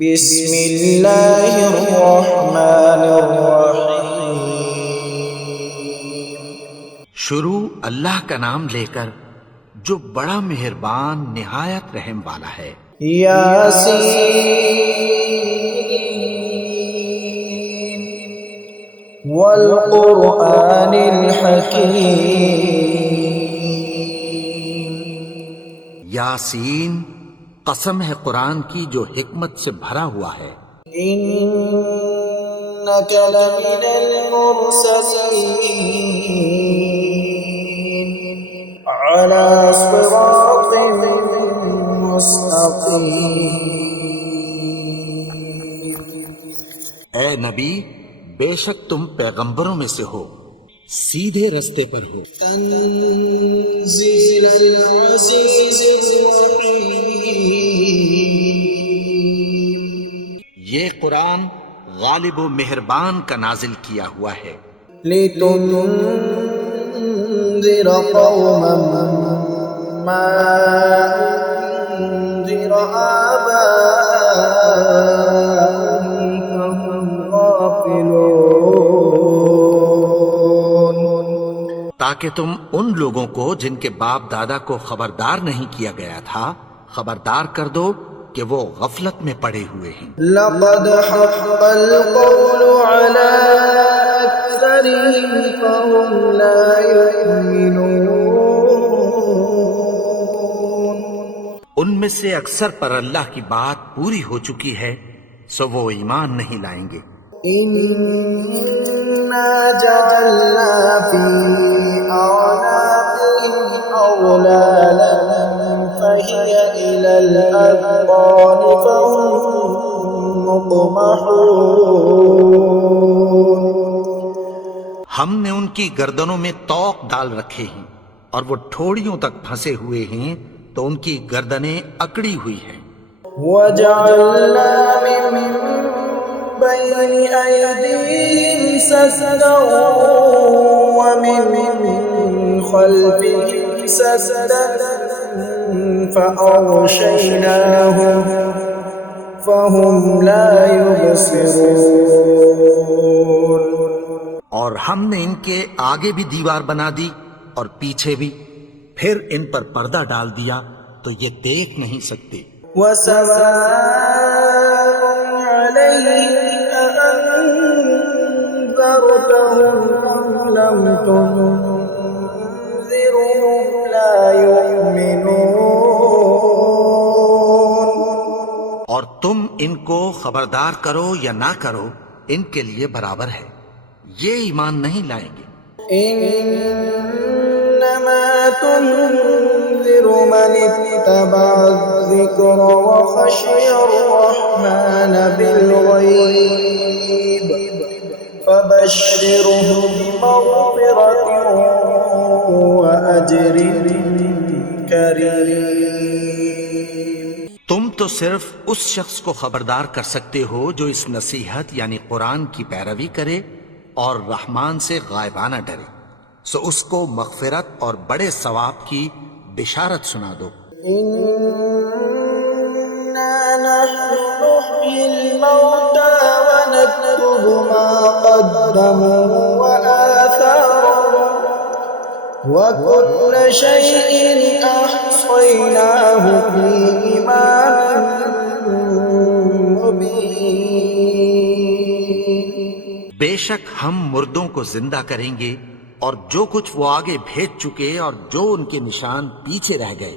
بسم اللہ الرحمن الرحیم۔ شروع اللہ کا نام لے کر جو بڑا مہربان نہایت رحم والا ہے۔ یاسین والقرآن الحکیم۔ یاسین، قسم ہے قرآن کی جو حکمت سے بھرا ہوا ہے۔ انک لمن المرسلین علی صراط مستقیم۔ اے نبی، بے شک تم پیغمبروں میں سے ہو، سیدھے رستے پر ہو۔ تنزیل العزیز الرحیم۔ یہ قرآن غالب و مہربان کا نازل کیا ہوا ہے۔ لتنذر قوما ما انذر آباؤهم فهم غافلون۔ تاکہ تم ان لوگوں کو جن کے باپ دادا کو خبردار نہیں کیا گیا تھا خبردار کر دو کہ وہ غفلت میں پڑے ہوئے ہیں۔ لقد حق القول على أكثرهم فهم لا يؤمنون۔ ان میں سے اکثر پر اللہ کی بات پوری ہو چکی ہے، سو وہ ایمان نہیں لائیں گے۔ إنا جعلنا في أعناقهم أغلالا فهي إلى الأذقان فهم مقمحون۔ ہم نے ان کی گردنوں میں طوق ڈال رکھے ہیں اور وہ ٹھوڑیوں تک پھنسے ہوئے ہیں تو ان کی گردنیں اکڑی ہوئی ہیں۔ وجعلنا من بين أيديهم سدا ومن خلفهم سدا فأغشيناهم فهم لا يبصرون۔ اور ہم نے ان کے آگے بھی دیوار بنا دی اور پیچھے بھی، پھر ان پر پردہ ڈال دیا تو یہ دیکھ نہیں سکتے۔ وسواء عليهم أأنذرتهم أم لم تنذرهم لا يؤمنون۔ اور تم ان کو خبردار کرو یا نہ کرو، ان کے لیے برابر ہے، یہ ایمان نہیں لائیں گے۔ إنما تنذر من اتبع الذكر وخشي الرحمن بالغيب فبشره بمغفرة وأجر كريم۔ تم تو صرف اس شخص کو خبردار کر سکتے ہو جو اس نصیحت یعنی قرآن کی پیروی کرے اور رحمان سے غائبانہ ڈرے، سو اس کو مغفرت اور بڑے ثواب کی بشارت سنا دو۔ إنا نحن نحيي الموتى ونكتب ما قدموا وآثارهم وكل شيء أحصيناه في إمام مبين۔ بے شک ہم مردوں کو زندہ کریں گے اور جو کچھ وہ آگے بھیج چکے اور جو ان کے نشان پیچھے رہ گئے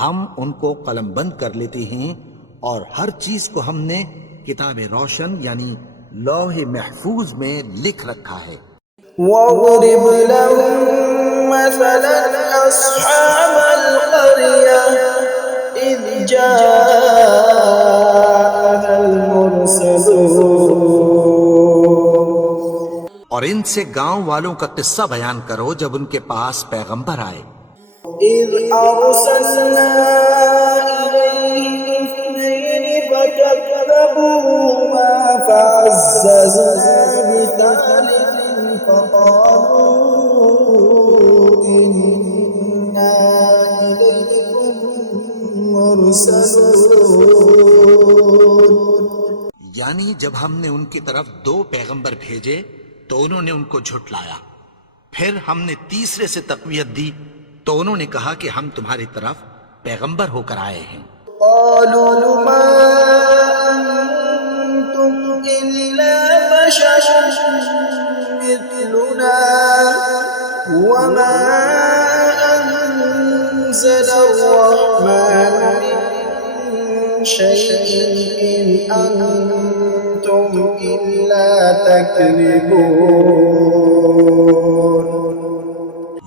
ہم ان کو قلم بند کر لیتے ہیں، اور ہر چیز کو ہم نے کتاب روشن یعنی لوح محفوظ میں لکھ رکھا ہے۔ وَاضْرِبْ لَهُم مَّثَلًا أَصْحَابَ الْقَرْيَةِ إِذْ جَاءَهَا الْمُرْسَلُونَ۔ اور ان سے گاؤں والوں کا قصہ بیان کرو جب ان کے پاس پیغمبر آئے۔ إِذْ أَرْسَلْنَا إِلَيْهِمْ اثْنَيْنِ فَكَذَّبُوهُمَا فَعَزَّزْنَا بِثَالِثٍ فَقَالُوا إِنَّا إِلَيْكُمْ مُرْسَلُونَ۔ یعنی جب ہم نے ان کی طرف 2 پیغمبر بھیجے تو انہوں نے ان کو جھٹلایا، پھر ہم نے تیسرے سے تقویت دی تو انہوں نے کہا کہ ہم تمہاری طرف پیغمبر ہو کر آئے ہیں۔ قالوا ما أنتم إلا بشر مثلنا وما أنزل الرحمن من شيء إن أنتم إلا تكذبون۔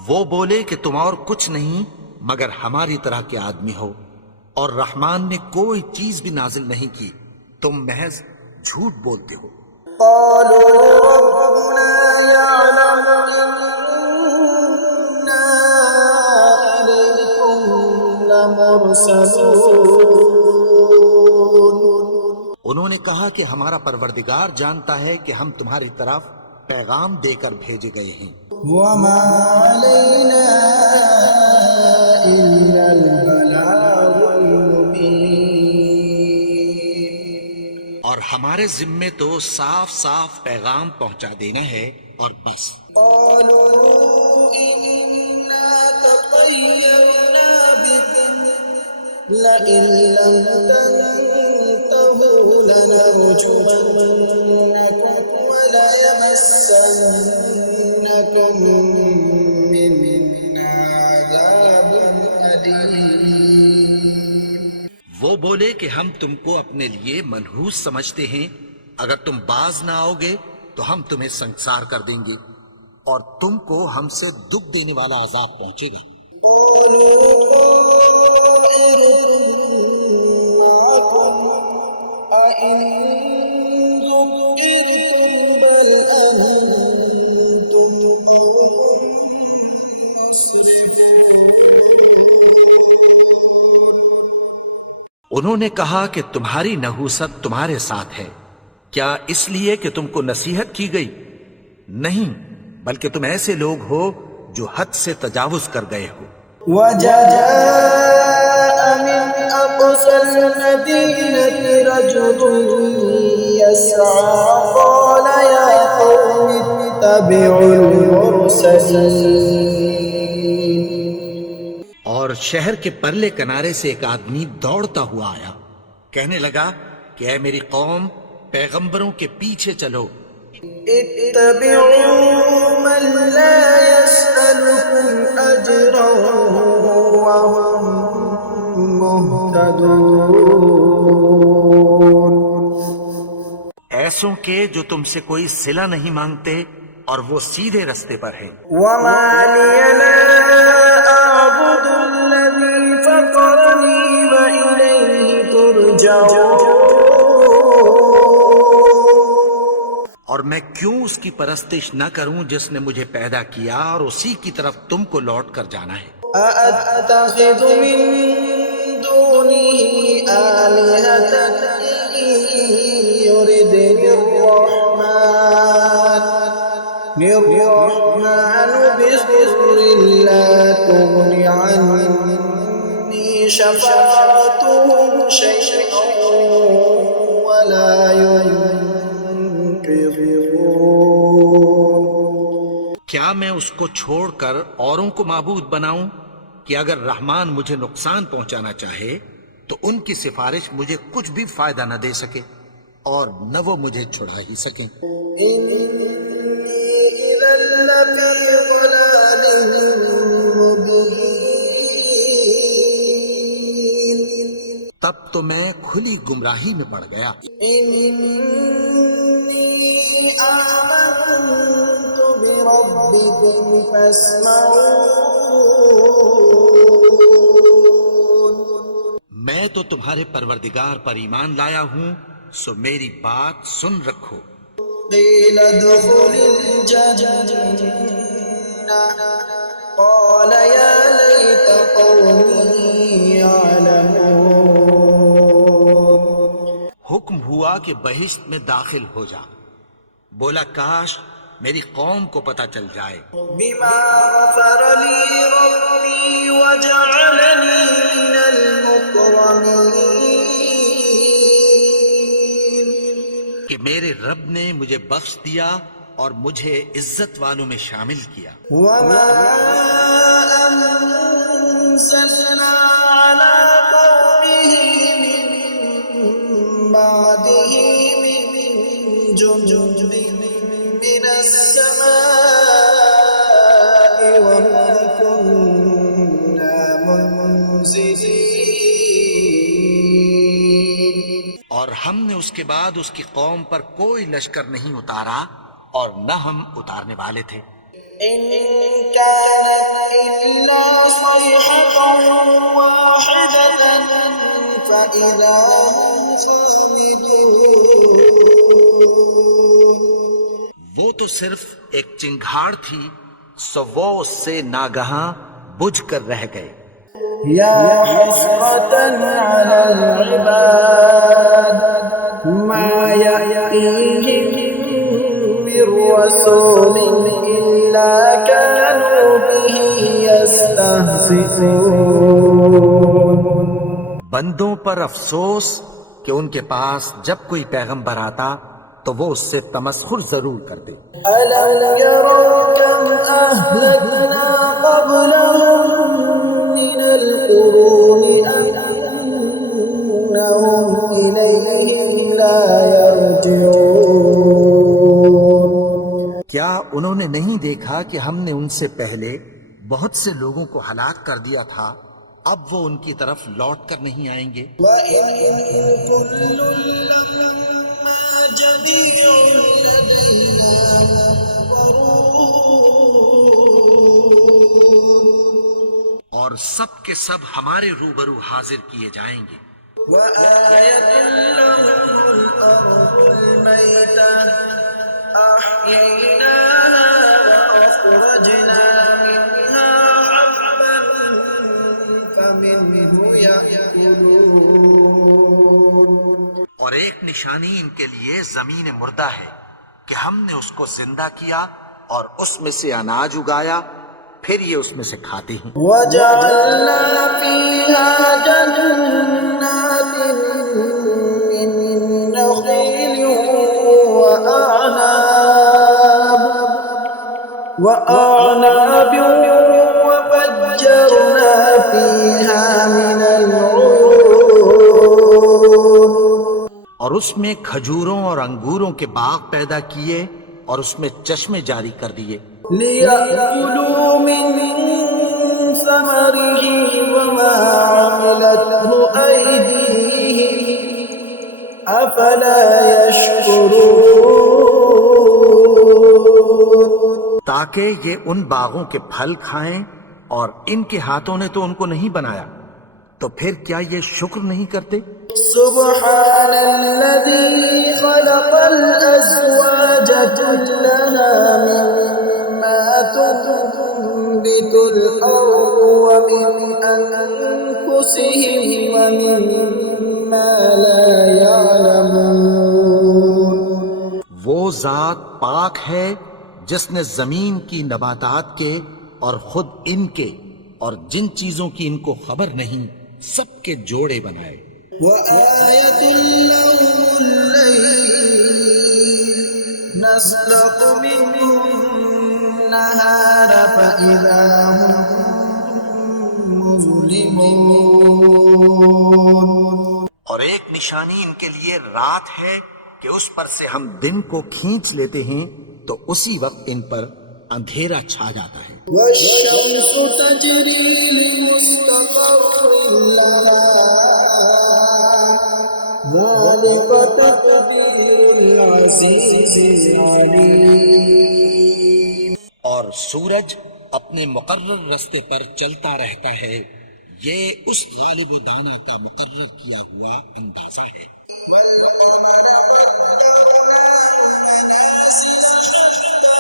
وہ بولے کہ تم اور کچھ نہیں مگر ہماری طرح کے آدمی ہو، اور رحمان نے کوئی چیز بھی نازل نہیں کی، تم محض جھوٹ بولتے ہو۔ قالوا ربنا يعلم إنا إليكم لمرسلون۔ انہوں نے کہا کہ ہمارا پروردگار جانتا ہے کہ ہم تمہاری طرف پیغام دے کر بھیجے گئے ہیں۔ وما علينا إلا البلاغ المبين۔ اور ہمارے ذمے تو صاف صاف پیغام پہنچا دینا ہے اور بس۔ قالوا إنا تطيرنا بكم لئن لم تنتهوا لنرجمنكم وليمسنكم منا عذاب أليم۔ وہ بولے کہ ہم تم کو اپنے لیے منحوس سمجھتے ہیں، اگر تم باز نہ آؤ گے تو ہم تمہیں سنسار کر دیں گے اور تم کو ہم سے دکھ دینے والا عذاب پہنچے گا۔ انہوں نے کہا کہ تمہاری نحوست تمہارے ساتھ ہے، کیا اس لیے کہ تم کو نصیحت کی گئی؟ نہیں، بلکہ تم ایسے لوگ ہو جو حد سے تجاوز کر گئے ہو۔ وجاء من أقصى المدينة رجل يسعى قال يا قوم اتبعوا المرسلين۔ اور شہر کے پرلے کنارے سے ایک آدمی دوڑتا ہوا آیا، کہنے لگا کہ اے میری قوم، پیغمبروں کے پیچھے چلو۔ اتبعوا من لا يسألكم أجرا وهم مهتدون۔ ایسوں کے جو تم سے کوئی صلہ نہیں مانگتے اور وہ سیدھے رستے پر ہیں۔ وما لي لا أعبد الذي فطرني وإليه ترجعون۔ اور میں کیوں اس کی پرستش نہ کروں جس نے مجھے پیدا کیا اور اسی کی طرف تم کو لوٹ کر جانا ہے۔ أأتخذ من دونه آلهة إن يردني الرحمن بضر لا تغن عني شفاعتهم شيئا ولا ينقذون۔ کیا میں اس کو چھوڑ کر اوروں کو معبود بناؤں کہ اگر رحمان مجھے نقصان پہنچانا چاہے تو ان کی سفارش مجھے کچھ بھی فائدہ نہ دے سکے اور نہ وہ مجھے چھڑا ہی سکیں۔ إني إذا لفي ضلال مبين۔ تب تو میں کھلی گمراہی میں پڑ گیا۔ إني آمنت بربكم فاسمعون۔ میں تو تمہارے پروردگار پر ایمان لایا ہوں، سو میری بات سن رکھو۔ قيل ادخل الجنة قال يا ليت قومي يعلمون۔ حکم ہوا کہ بہشت میں داخل ہو جا، بولا کاش میری قوم کو پتہ چل جائے۔ بما غفر لي ربي وجعلني من المكرمين۔ کہ میرے رب نے مجھے بخش دیا اور مجھے عزت والوں میں شامل کیا۔ وما أنزلنا على قومه من بعده من جند من السماء وما كنا منزلين۔ اور ہم نے اس کے بعد اس کی قوم پر کوئی لشکر نہیں اتارا اور نہ ہم اتارنے والے تھے۔ إن كانت إلا صيحة واحدة فإذا هم خامدون۔ وہ تو صرف ایک چنگھاڑ تھی، سو وہ اس سے ناگہاں بجھ کر رہ گئے۔ يا حسرة على العباد ما يأتيهم من رسول إلا كانوا به يستهزئون۔ بندوں پر افسوس کہ ان کے پاس جب کوئی پیغمبر آتا تو وہ اس سے تمسخر ضرور کرتے۔ ألم يروا كم أهلكنا قبلهم من القرون أنهم إليهم لا يرجعون۔ کیا انہوں نے نہیں دیکھا کہ ہم نے ان سے پہلے بہت سے لوگوں کو ہلاک کر دیا تھا، اب وہ ان کی طرف لوٹ کر نہیں آئیں گے؟ وَإِن كُلٌّ لَّمَّا جَمِيعٌ لَّدَيْنَا مُحْضَرُونَ۔ اور سب کے سب ہمارے روبرو حاضر کیے جائیں گے۔ وَآيَةٌ لَّهُمُ الْأَرْضُ الْمَيْتَةُ أَحْيَيْنَاهَا وَأَخْرَجْنَا مِنْهَا حَبًّا فَمِنْهُ يَأْكُلُونَ۔ اور ایک نشانی ان کے لیے زمین مردہ ہے کہ ہم نے اس کو زندہ کیا اور اس میں سے اناج اگایا، پھر یہ اس میں سے کھاتے ہیں۔ وَجَعَلْنَا فِيهَا جَنَّاتٍ مِّن نَّخِيلٍ وَأَعْنَابٍ وَفَجَّرْنَا فِيهَا مِنَ الْعُيُونِ۔ اور اس میں کھجوروں اور انگوروں کے باغ پیدا کیے اور اس میں چشمے جاری کر دیے۔ لِيَأْكُلُوا مِن ثَمَرِهِ وَمَا عَمِلَتْهُ أَيْدِيهِمْ أَفَلَا يَشْكُرُونَ۔ تاکہ یہ ان باغوں کے پھل کھائیں اور ان کے ہاتھوں نے تو ان کو نہیں بنایا، تو پھر کیا یہ شکر نہیں کرتے؟ سبحان الذي خلق الأزواج كلها مما تنبت الأرض ومن أنفسهم ومما لا يعلمون۔ وہ ذات پاک ہے جس نے زمین کی نباتات کے اور خود ان کے اور جن چیزوں کی ان کو خبر نہیں سب کے جوڑے بنائے۔ وَآيَةٌ لَّهُمُ اللَّيْلُ نَسْلَخُ مِنْهُ النَّهَارَ فَإِذَا هُم مُظْلِمُونَ۔ اور ایک نشانی ان کے لیے رات ہے کہ اس پر سے ہم دن کو کھینچ لیتے ہیں تو اسی وقت ان پر اندھیرا چھا جاتا ہے۔ وَالشَّمْسُ تَجْرِي لِمُسْتَقَرٍّ لَّهَا ذَلِكَ تَقْدِيرُ الْعَزِيزِ الْعَلِيمِ۔ اور سورج اپنے مقرر رستے پر چلتا رہتا ہے، یہ اس غالب و دانا کا مقرر کیا ہوا اندازہ ہے۔ وَالْقَمَرَ قَدَّرْنَاهُ مَنَازِلَ حَتَّىٰ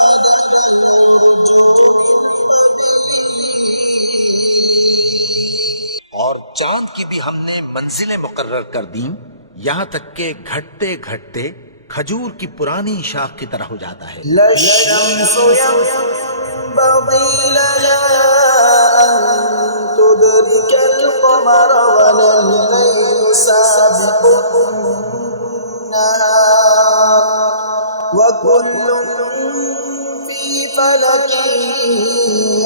عَادَ كَالْعُرْجُونِ الْقَدِيمِ۔ اور چاند کی بھی ہم نے منزلیں مقرر کر دیں، یہاں تک کہ گھٹتے گھٹتے کھجور کی پرانی شاخ کی طرح ہو جاتا ہے۔ لَا الشَّمْسُ يَنبَغِي لَهَا أَن تُدْرِكَ الْقَمَرَ وَلَا اللَّيْلُ سَابِقُ وكل في فلك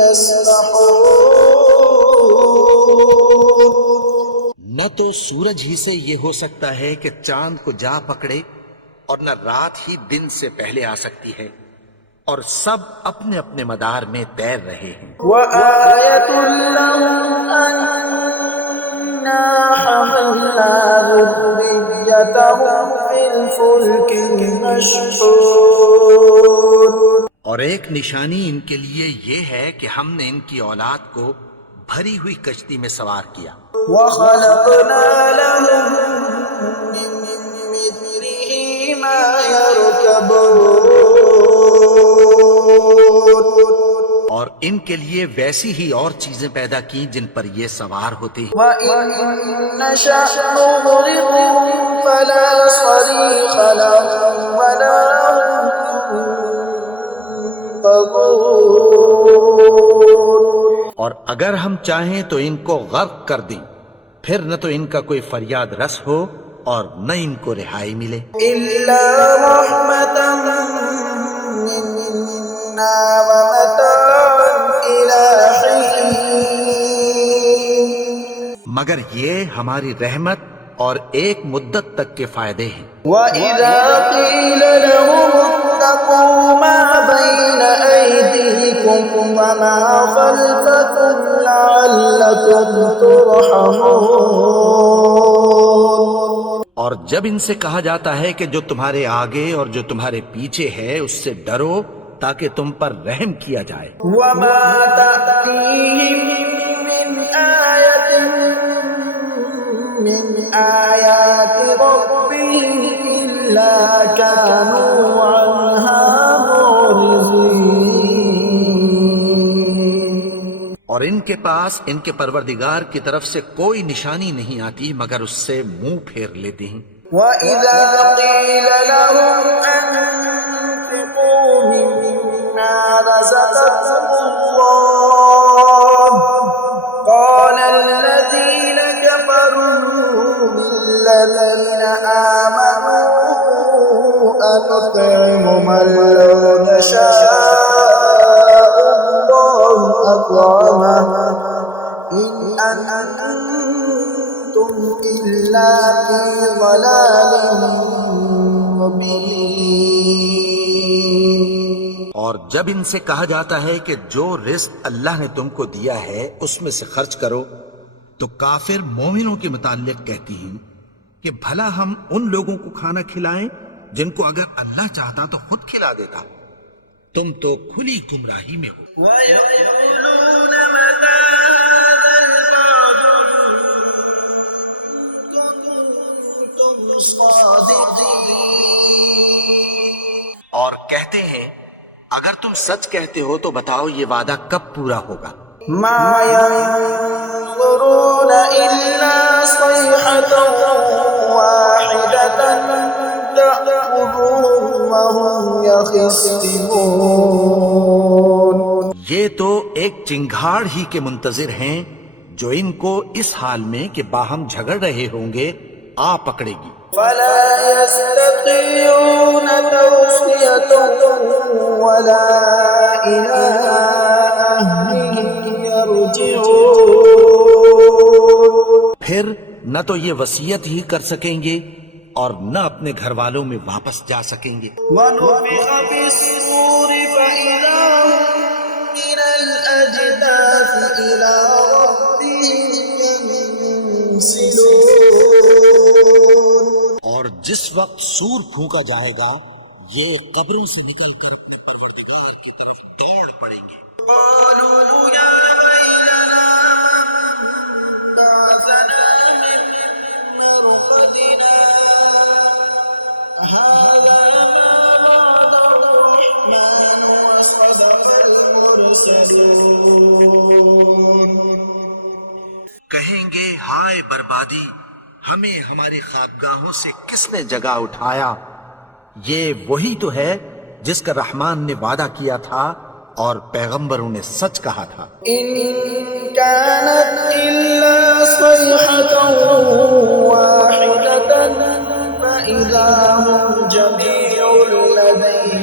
يسبحون. نہ تو سورج ہی سے یہ ہو سکتا ہے کہ چاند کو جا پکڑے، اور نہ رات ہی دن سے پہلے آ سکتی ہے، اور سب اپنے اپنے مدار میں تیر رہے ہیں۔ وآية لهم أنا حملنا ذريتهم في الفلك المشحون. اور ایک نشانی ان کے لیے یہ ہے کہ ہم نے ان کی اولاد کو بھری ہوئی کشتی میں سوار کیا، وخلقنا لهم من مثله ما يركبون. اور ان کے لیے ویسی ہی اور چیزیں پیدا کی جن پر یہ سوار ہوتے ہیں۔ وَإِن نَّشَأْ نُغْرِقْهُمْ فَلَا صَرِيخَ لَهُمْ وَلَا هُمْ ينقذون. اور اگر ہم چاہیں تو ان کو غرق کر دیں، پھر نہ تو ان کا کوئی فریاد رس ہو اور نہ ان کو رہائی ملے۔ إِلَّا رَحْمَةً مِّنَّا وَمَتَاعًا إِلَىٰ حِينٍ. مگر یہ ہماری رحمت اور ایک مدت تک کے فائدے ہیں۔ وَإِذَا قِيلَ لَهُمُ اتَّقُوا مَا بَيْنَ أَيْدِيكُمْ وَمَا خَلْفَكُمْ لَعَلَّكُمْ تُرْحَمُونَ. اور جب ان سے کہا جاتا ہے کہ جو تمہارے آگے اور جو تمہارے پیچھے ہے اس سے ڈرو تاکہ تم پر رحم کیا جائے۔ وَمَا تَأْتِيهِم مِّنْ آيَةٍ مِّنْ آيَاتِ رَبِّهِمْ إِلَّا كَانُوا عَنْهَا مُعْرِضِينَ. اور ان کے پاس ان کے پروردگار کی طرف سے کوئی نشانی نہیں آتی مگر اس سے منہ پھیر لیتے ہیں۔ وَإِذَا قِيلَ لَهُمْ أَنفِقُوا مِمَّا رَزَقَكُمُ اللَّهُ قَالَ الَّذِينَ كَفَرُوا لِلَّذِينَ آمَنُوا أَنُطْعِمُ مَن لَّوْ يَشَاءُ اللَّهُ أَطْعَمَهُ إِنْ أَنتُمْ إِلَّا فِي ضَلَالٍ مُّبِينٍ. اور جب ان سے کہا جاتا ہے کہ جو رزق اللہ نے تم کو دیا ہے اس میں سے خرچ کرو، تو کافر مومنوں کے متعلق کہتی ہیں کہ بھلا ہم ان لوگوں کو کھانا کھلائیں جن کو اگر اللہ چاہتا تو خود کھلا دیتا۔ تم تو کھلی گمراہی میں ہو۔ وَيَقُولُونَ مَتَىٰ هَٰذَا الْوَعْدُ إِن كُنتُمْ صَادِقِينَ. اور کہتے ہیں اگر تم سچ کہتے ہو تو بتاؤ یہ وعدہ کب پورا ہوگا؟ مَا يَنظُرُونَ إِلَّا صَيْحَةً وَاحِدَةً تَأْخُذُهُمْ وَهُمْ يَخِصِّمُونَ. یہ تو ایک چنگھاڑ ہی کے منتظر ہیں جو ان کو اس حال میں کہ باہم جھگڑ رہے ہوں گے آ پکڑے گی۔ فَلَا يَسْتَطِيعُونَ تَوْصِيَةً وَلَا إِلَىٰ أَهْلِهِمْ يَرْجِعُونَ. پھر نہ تو یہ وصیت ہی کر سکیں گے اور نہ اپنے گھر والوں میں واپس جا سکیں گے۔ وَنُفِخَ فِي الصُّورِ فَإِذَا هُم مِّنَ الْأَجْدَاثِ إِلَىٰ رَبِّهِمْ يَنسِلُونَ. اور جس وقت سور پھونکا جائے گا یہ قبروں سے نکل کر اپنے پروردگار کی طرف دوڑ پڑیں گے۔ قَالُوا يَا وَيْلَنَا مَن بَعَثَنَا مِن مَّرْقَدِنَا هَٰذَا مَا وَعَدَ الرَّحْمَٰنُ وَصَدَقَ الْمُرْسَلُونَ. کہیں گے ہائے بربادی، ہمیں ہماری خوابگاہوں سے کس نے جگا اٹھایا؟ یہ وہی تو ہے جس کا رحمان نے وعدہ کیا تھا اور پیغمبروں نے سچ کہا تھا۔ إِن كَانَتْ إِلَّا صَيْحَةً وَاحِدَةً فَإِذَا هُمْ جَمِيعٌ لَّدَيْنَا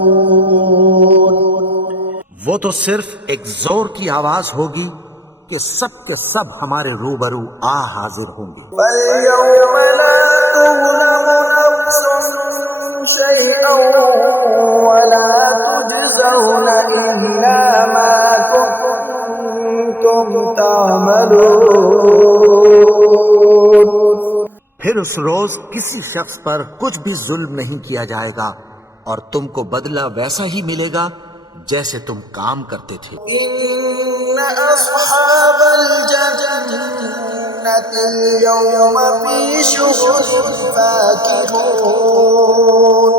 يحضرون وہ تو صرف ایک زور کی آواز ہوگی کہ سب کے سب ہمارے روبرو حاضر ہوں گے. فاليوم لا تظلم نفس شيئا ولا تجزون إلا ما كنتم تعملون. پھر اس روز کسی شخص پر کچھ بھی ظلم نہیں کیا جائے گا اور تم کو بدلہ ویسا ہی ملے گا جیسے تم کام کرتے تھے. إن أصحاب الجنة اليوم في شغل فاكهون.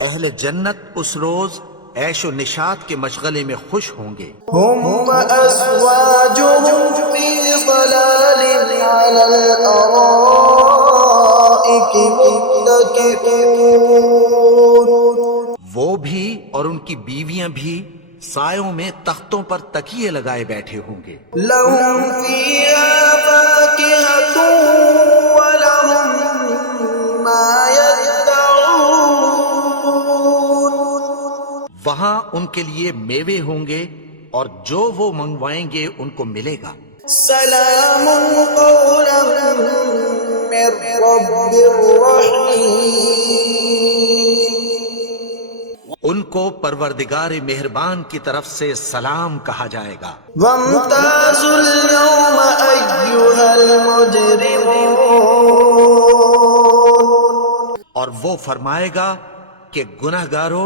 اہل جنت اس روز عیش و نشاط کے مشغلے میں خوش ہوں گے. هم وأزواجهم في ظلال على الأرائك متكئون. وہ بھی اور ان کی بیویاں بھی سایوں میں تختوں پر تکیے لگائے بیٹھے ہوں گے. لهم فيها فاكهة ولهم ما يدعون. وہاں ان کے لیے میوے ہوں گے اور جو وہ منگوائیں گے ان کو ملے گا. سلام قولا من رب رحيم. ان کو پروردگار مہربان کی طرف سے سلام کہا جائے گا. وامتازوا اليوم أيها المجرمون. اور وہ فرمائے گا کہ گنہگارو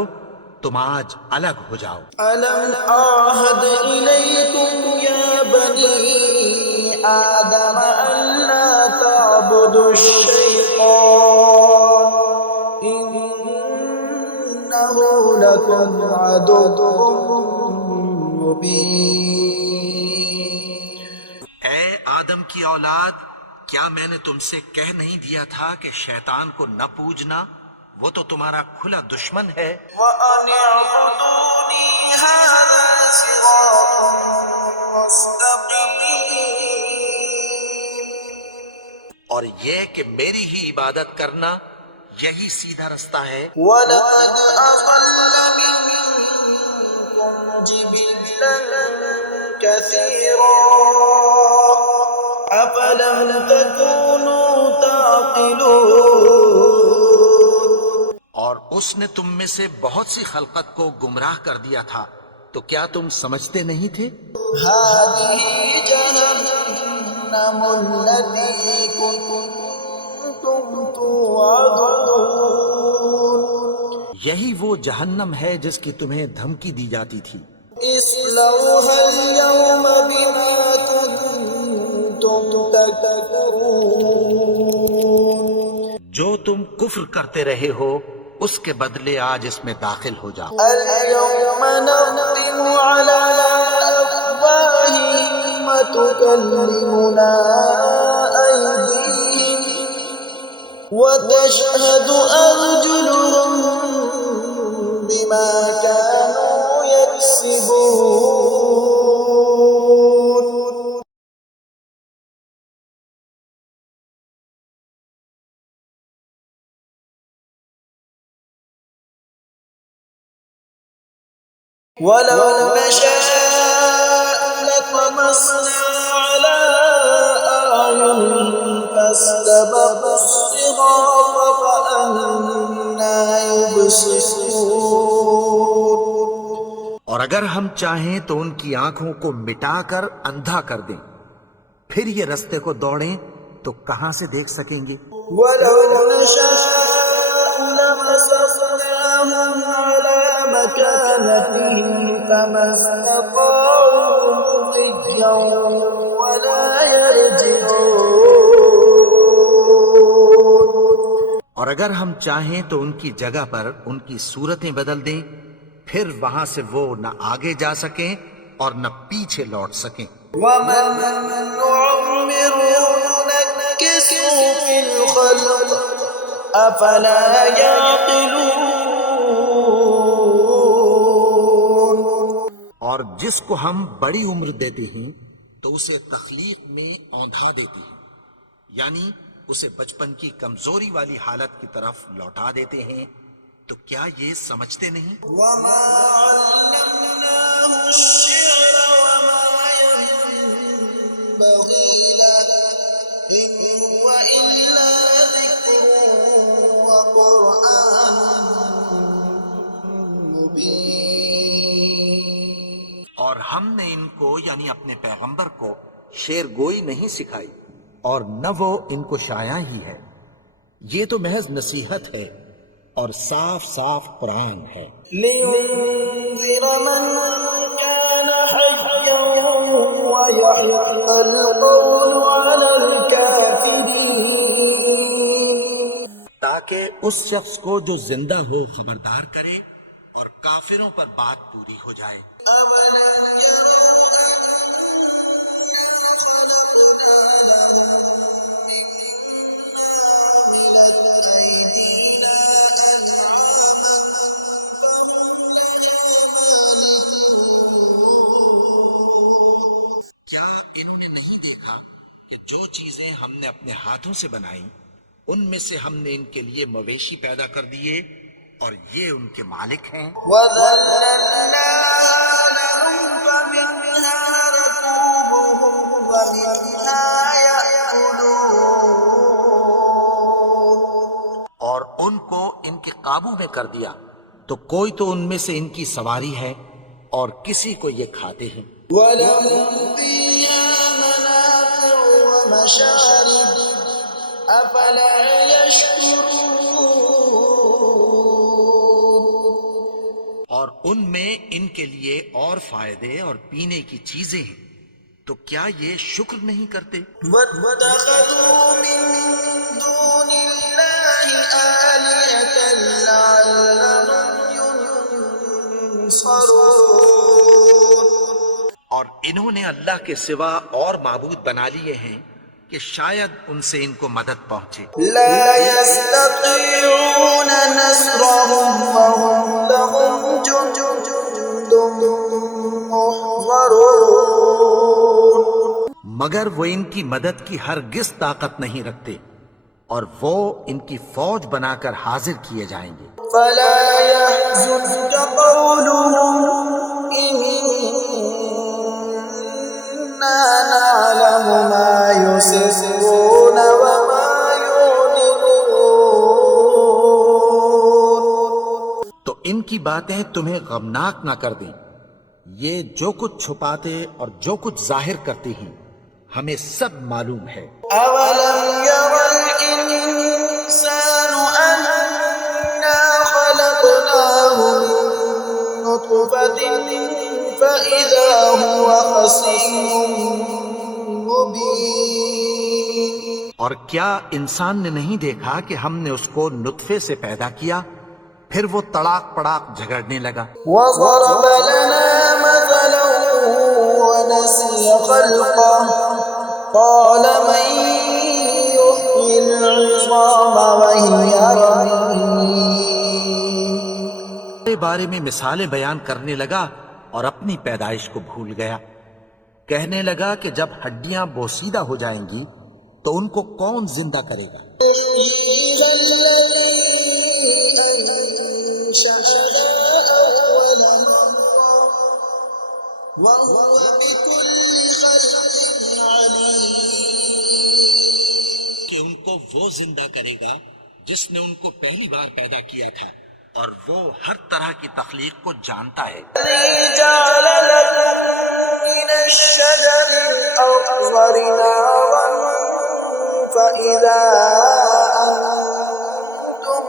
تم آج الگ ہو جاؤ. ألم أعهد إليكم يا بني آدم ألا تعبدوا الشيطان إنه لكم عدو مبين. اے آدم کی اولاد، کیا میں نے تم سے کہہ نہیں دیا تھا کہ شیطان کو نہ پوجنا؟ وہ تو تمہارا کھلا دشمن ہے. وأن اعبدوني هذا صراط مستقيم. اور یہ کہ میری ہی عبادت کرنا یہی سیدھا رستہ ہے. ولقد أضل منكم جبلا كثيرا أفلم تكونوا تعقلون. اور اس نے تم میں سے بہت سی خلقت کو گمراہ کر دیا تھا، تو کیا تم سمجھتے نہیں تھے؟ هذه جهنم التي كنتم توعدون. یہی وہ جہنم ہے جس کی تمہیں دھمکی دی جاتی تھی. اصلوها اليوم بما كنتم تكفرون. جو تم کفر کرتے رہے ہو اس کے بدلے آج اس میں داخل ہو جاؤ. اليوم نختم على أفواههم وتكلمنا أيديهم وتشهد أرجلهم بما كانوا يكسبون. ولو نشاء لطمسنا على أعينهم فاستبقوا الصراط فأنى يبصرون. اور اگر ہم چاہیں تو ان کی آنکھوں کو مٹا کر اندھا کر دیں، پھر یہ رستے کو دوڑیں تو کہاں سے دیکھ سکیں گے. ولو نشاء لمسخناهم على مكانتهم فما استطاعوا مضيا ولا يرجعون. اور اگر ہم چاہیں تو ان کی جگہ پر ان کی صورتیں بدل دیں، پھر وہاں سے وہ نہ آگے جا سکیں اور نہ پیچھے لوٹ سکیں. ومن نعمره ننكسه في الخلق أفلا يعقلون. اور جس کو ہم بڑی عمر دیتے ہیں تو اسے تخلیق میں اوندھا دیتے ہیں، یعنی اسے بچپن کی کمزوری والی حالت کی طرف لوٹا دیتے ہیں، تو کیا یہ سمجھتے نہیں؟ وما علمناه الشعر وما ينبغي له إن هو إلا ذكر وقرآن مبين. اور ہم نے ان کو یعنی اپنے پیغمبر کو شعر گوئی نہیں سکھائی، اور نہ وہ ان کو شاعر ہی ہے، یہ تو محض نصیحت ہے اور صاف صاف قرآن ہے، لينذر من كان حيا ويحق القول على الكافرين. تاکہ اس شخص کو جو زندہ ہو خبردار کرے اور کافروں پر بات پوری ہو جائے۔ أَوَلَمْ يَرَوْا أَنَّا خَلَقْنَا لَهُم مِّمَّا عَمِلَتْ أَيْدِينَا أَنْعَامًا فَهُمْ لَهَا مَالِكُونَ. کیا انہوں نے نہیں دیکھا کہ جو چیزیں ہم نے اپنے ہاتھوں سے بنائی ان میں سے ہم نے ان کے لیے مویشی پیدا کر دیے اور یہ ان کے مالک ہیں؟ وَذَلَّلْنَاهَا لَهُمْ فَمِنْهَا رَكُوبُهُمْ وَمِنْهَا يَأْكُلُونَ. اور ان کو ان کے قابو میں کر دیا، تو کوئی تو ان میں سے ان کی سواری ہے اور کسی کو یہ کھاتے ہیں۔ وَلَهُمْ فِيهَا مَنَافِعُ وَمَشَارِبُ أَفَلَا يَشْكُرُونَ. اور ان میں ان کے لیے اور فائدے اور پینے کی چیزیں ہیں، تو کیا یہ شکر نہیں کرتے؟ وَاتَّخَذُوا مِن دُونِ اللَّهِ آلِهَةً لَّعَلَّهُمْ يُنصَرُونَ. اور انہوں نے اللہ کے سوا اور معبود بنا لیے ہیں کہ شاید ان سے ان کو مدد پہنچے۔ لَا يَسْتَطِيعُونَ نَصْرَهُمْ وَهُمْ لَهُمْ جُندٌ مُّحْضَرُونَ. مگر وہ ان کی مدد کی ہرگز طاقت نہیں رکھتے، اور وہ ان کی فوج بنا کر حاضر کیے جائیں گے۔ فَلَا يَحْزُنْكَ قَوْلُهُمْ إِنَّا نَعْلَمُ مَا يُسِرُّونَ وَمَا يُعْلِنُونَ. تو ان کی باتیں تمہیں غمناک نہ کر دیں، یہ جو کچھ چھپاتے اور جو کچھ ظاہر کرتے ہیں ہمیں سب معلوم ہے۔ أَوَلَمْ يَرَ الْإِنسَانُ أَنَّا خَلَقْنَاهُ مِن نُّطْفَةٍ فَإِذَا هُوَ خَصِيمٌ مُّبِينٌ. اور کیا انسان نے نہیں دیکھا کہ ہم نے اس کو نطفے سے پیدا کیا، پھر وہ تڑاک پڑاک جھگڑنے لگا۔ وَضَرَبَ لَنَا مَثَلًا وَنَسِيَ خَلْقَهُ قَالَ مَن يُحْيِي الْعِظَامَ وَهِيَ رَمِيمٌ. کے بارے میں مثالیں بیان کرنے لگا اور اپنی پیدائش کو بھول گیا، کہنے لگا کہ جب ہڈیاں بوسیدہ ہو جائیں گی تو ان کو کون زندہ کرے گا؟ يُحْيِيهَا الَّذِي أَنشَأَهَا أَوَّلَ مَرَّةٍ وَهُوَ بِكُلِّ خَلْقٍ عَلِيمٌ. کہ ان کو وہ زندہ کرے گا جس نے ان کو پہلی بار پیدا کیا تھا، اور وہ ہر طرح کی تخلیق کو جانتا ہے۔ الَّذِي جَعَلَ لَكُم مِّنَ الشَّجَرِ الْأَخْضَرِ نَارًا فَإِذَا أَنتُم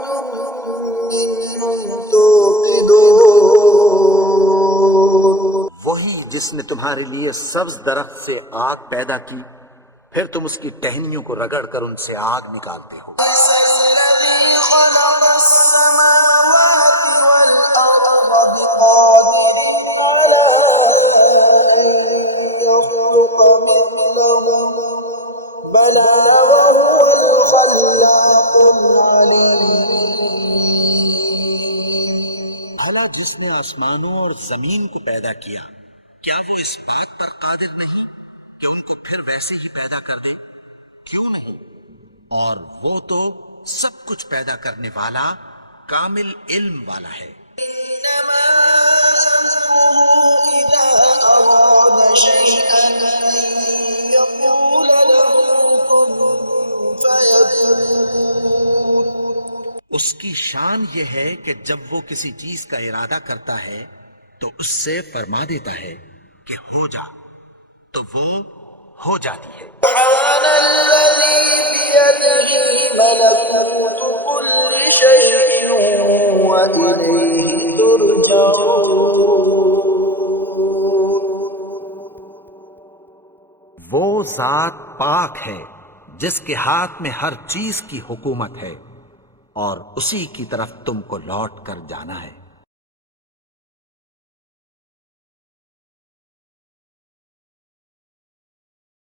مِّنْهُ تُوقِدُونَ. وہی جس نے تمہارے لیے سبز درخت سے آگ پیدا کی، پھر تم اس کی ٹہنیوں کو رگڑ کر ان سے آگ نکالتے ہو۔ الَّذِي خَلَقَ السَّمَاوَاتِ وَالْأَرْضَ بِقَادِرٍ عَلَىٰ أَن يَخْلُقَ مِثْلَهُم بَلَىٰ وَهُوَ الْخَلَّاقُ الْعَلِيمُ. بھلا جس نے آسمانوں اور زمین کو پیدا کیا، کیا وہ اس بات پر قادر نہیں کہ ان کو پھر ویسے ہی پیدا کر دے؟ کیوں نہیں؟ اور وہ تو سب کچھ پیدا کرنے والا، کامل علم والا ہے۔ إنما أمره إذا أراد شيئا أن يقول له كن فيكون۔ اس کی شان یہ ہے کہ جب وہ کسی چیز کا ارادہ کرتا ہے تو اس سے فرما دیتا ہے کہ ہو جا، تو وہ ہو جاتی ہے۔ سبحان الذي بيده ملكوت كل شيء وإليه ترجعون۔ وہ ذات پاک ہے جس کے ہاتھ میں ہر چیز کی حکومت ہے اور اسی کی طرف تم کو لوٹ کر جانا ہے۔